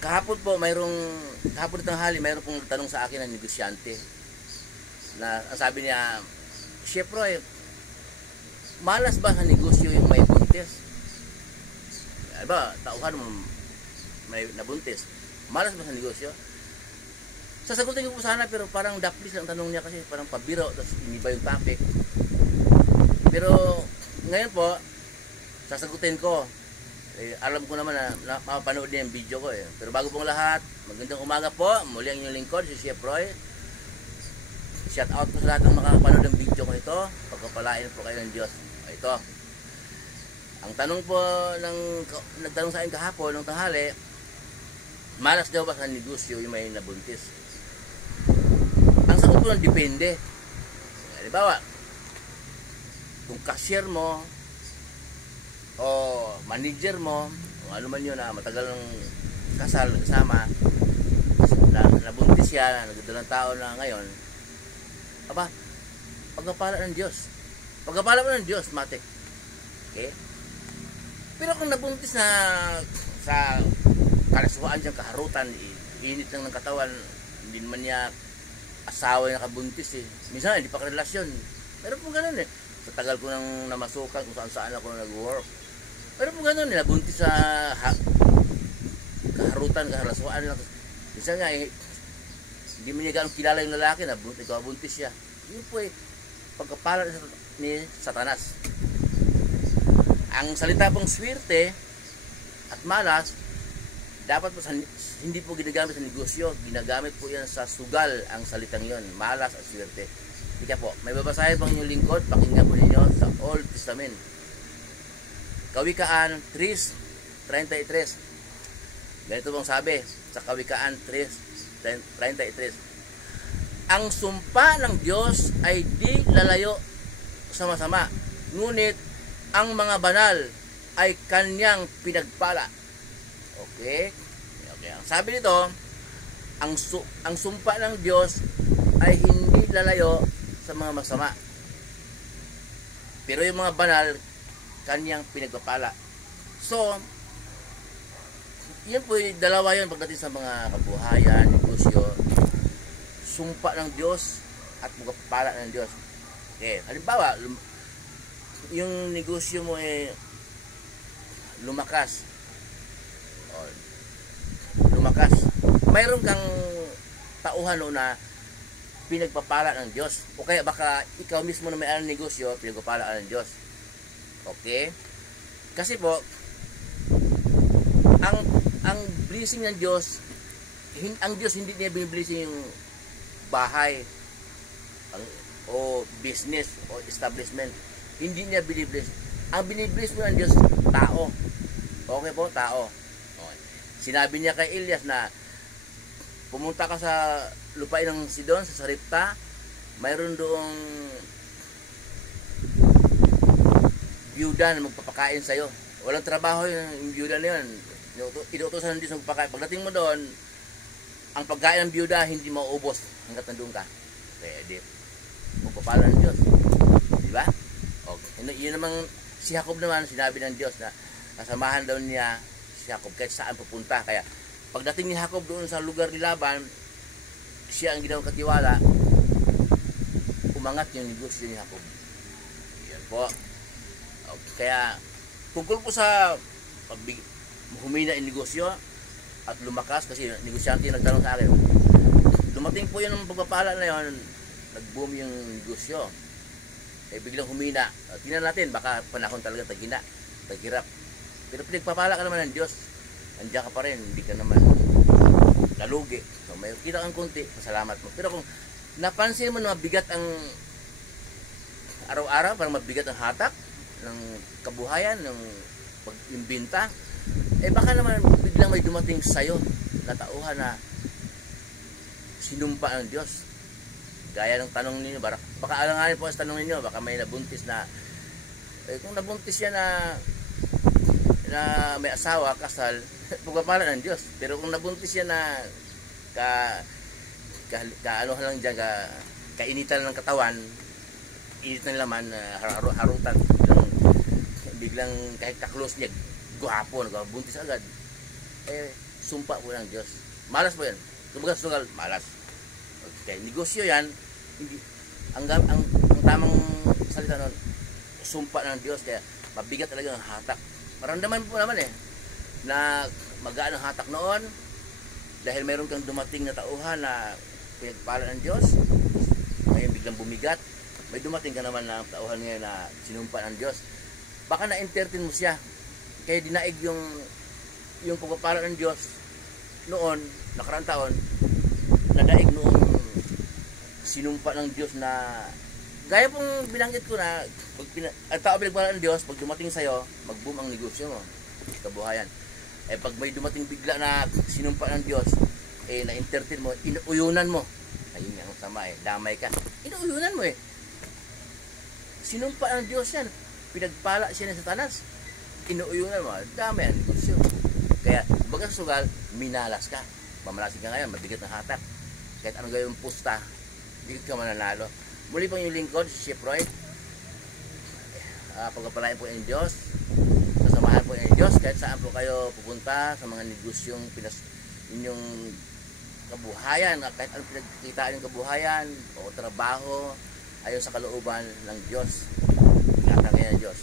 kahapon ng tanghali, mayroong pong nagtanong sa akin ng negosyante. Na ang sabi niya, Chef Roy, malas ba sa negosyo yung may buntis? Diba, tauhan mo may nabuntis. Malas ba sa negosyo? Sasagutin ko po sana, pero parang daplis lang tanong niya kasi parang pabiro, tapos iniba yung topic. Pero ngayon po, sasagutin ko. Alam ko naman na mapapanood niya yung video ko eh. Pero bago pong lahat, magandang umaga po. Muli ang inyong lingkod, si Chef Roy. Shout out po sa lahat ng makakapanood ng video ko ito. Pagpapalain po kayo ng Diyos. Ito. Ang tanong po nagtanong sa akin kahapon, nung tanghali, malas daw ba sa negosyo yung may nabuntis? Ang sagot po ng depende. Halimbawa, kung cashier mo, o manager mo, o ano man yun na matagal ng kasal, kasama, nabuntis siya, nagdalang tao na ngayon, aba, pagpapala ng Diyos. Pagpapala mo ng Diyos, matik. Okay? Pero kung nabuntis na sa kalaswaan siyang kaharutan, init lang ng katawan, hindi naman niya asawa na nakabuntis eh. Minsan, hindi pa karelasyon. Pero kung ganun eh, sa tagal ko nang namasukan kung saan ako nag-work. Pero kung ganun, nabuntis sa kaharutan, kahalaswaan lang. Minsan nga eh, hindi mo niya gano'ng kilala yung lalaki na buntis siya. Yun po eh, pagkapala ni Satanas. Ang salita pong swerte at malas, dapat po hindi po ginagamit sa negosyo, ginagamit po yan sa sugal ang salitang yon, malas at swerte. Ika po, may babasahin pang inyong lingkod, pakinggan po ninyo sa Old Testament. Kawikaan 3:33. Ganito pong sabi sa Kawikaan 3:33. Ang sumpa ng Diyos ay di lalayo sa masama, ngunit ang mga banal ay kanyang pinagpala. Okay? Okay. Ang sabi nito, ang sumpa ng Diyos ay hindi lalayo sa mga masama. Pero yung mga banal, kanyang pinagpapala. So, yun po, dalawa yun pagdating sa mga kabuhayan, negosyo, sumpa ng Diyos at pagpapala ng Diyos. Okay. Halimbawa, yung negosyo mo eh lumakas. Mayroon kang tauhan no na pinagpapala ng Diyos. O kaya baka ikaw mismo na may-ari ng negosyo, pinagpapala ng Diyos. Okay? Kasi po, ang blessing ng Diyos, ang Diyos hindi niya biniblessing yung bahay o business o establishment. Hindi niya binibless. Ang binibless mo ng Diyos, tao. Okay po, tao. Okay. Sinabi niya kay Elias na pumunta ka sa lupain ng Sidon, sa Sarepta, mayroon doong biyuda na magpapakain sa'yo. Walang trabaho yung biyuda na yun. Inuutosan ng Diyos magpapakain. Pagdating mo doon, ang pagkain ng biyuda hindi mauubos hanggat nandun ka. Kaya di, magpapala ng Diyos. Diba? Okay. Yun namang si Jacob naman, sinabi ng Diyos na kasamahan daw niya si Jacob kahit saan pupunta. Kaya pagdating ni Jacob doon sa lugar ni Laban, siya ang ginawang katiwala, umangat yung negosyo ni Jacob. Yan po. Okay. Kaya tungkol po sa humina yung negosyo at lumakas, kasi negosyante yung nagtanong sa akin, dumating po yun ng pagpapala na yun, nag-boom yung negosyo. Eh biglang humina. Tingnan natin, baka panahon talaga taghirap. Pero pinagpapala ka naman ng Diyos, andiyan ka pa rin, hindi ka naman nalugi. So may kita kang kunti, pasalamat mo. Pero kung napansin mo na mabigat ang araw-araw, parang mabigat ang hatak ng kabuhayan, ng pag-imbenta, eh baka naman biglang may dumating sa'yo na tauhan na sinumpa ng Diyos. Gaya ng tanong ninyo, baka alanganin po sa tanong ninyo, baka may nabuntis na, eh, kung nabuntis yan na may asawa, kasal, pagpapala ng Diyos. Pero kung nabuntis yan na ano lang dyan, kainitan ng katawan, init ng laman, harutan, biglang kahit kaklos niya, guhapon, buntis agad. Eh, sumpa po ng Diyos. Malas po yan. Kumbaga sugal, malas. Okay, negosyo yan. Hindi, ang tamang salita nun, sumpa ng Diyos. Kaya mabigat talaga ang hatak. Maramdaman po naman na magaan ang hatak noon dahil mayroon kang dumating na tauhan na pinagpala ng Diyos. Ngayon biglang bumigat. May dumating ka naman na tauhan ngayon na sinumpa ng Diyos. Baka na-entertain mo siya. Kaya dinaig yung pagpapala ng Diyos noon, nakarang taon, nadaig noong sinumpa ng Diyos na gaya pong binanggit ko na ang tao pinagpala ng Diyos, pag dumating sa'yo, mag-boom ang negosyo mo, kabuhayan. Pag may dumating bigla na sinumpa ng Diyos, na-entertain mo, inuuyunan mo. Ayun nga ang sama damay ka. Inuuyunan mo Sinumpa ng Diyos yan. Pinagpala siya ng Satanas. Inuuyunan mo, damay ang negosyo. Kaya, baga sugal, minalas ka. Mamalasin ka ngayon, mabigat ng hatak. Kahit anong gawin pusta, hindi ka mananalo. Muli pang yung lingkod, si Chef Roy. Pagpapalain po ng Diyos. Kasamahan po ng Diyos. Kahit saan po kayo pupunta sa mga negosyong inyong kabuhayan. Kahit anong pinagkitaan yung kabuhayan o trabaho, ayon sa kalooban ng Diyos. Ingatan kayo ng Diyos.